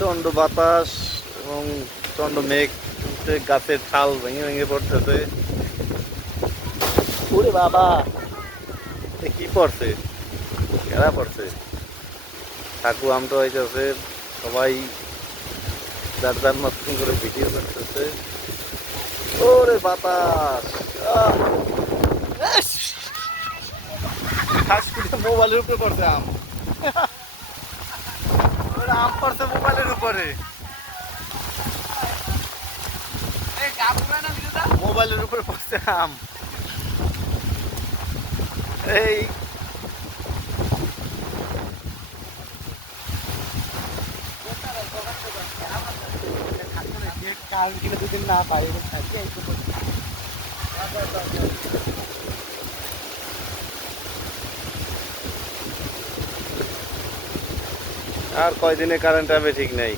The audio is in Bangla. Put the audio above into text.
প্রচন্ড বাতাস এবং প্রচন্ড মেঘ, গাছের ঠাল ভেঙে ভেঙে পড়তেছে। ওরে বাবা, কি পড়ছে, কেরা পড়ছে। ঠাকু আমটা হইতেছে, সবাই যার যার মতন করে ভিডিও করতেছে। ওরে বাতাস, মোবাইলের উপরে পড়ছে আম। আম পড়ছে মোবাইলের উপরে, মোবাইলের উপরে পড়ছে আম। এই কাল কিনে দুদিন না পাই আর কয়দিনে কারেন্ট হবে ঠিক নাই।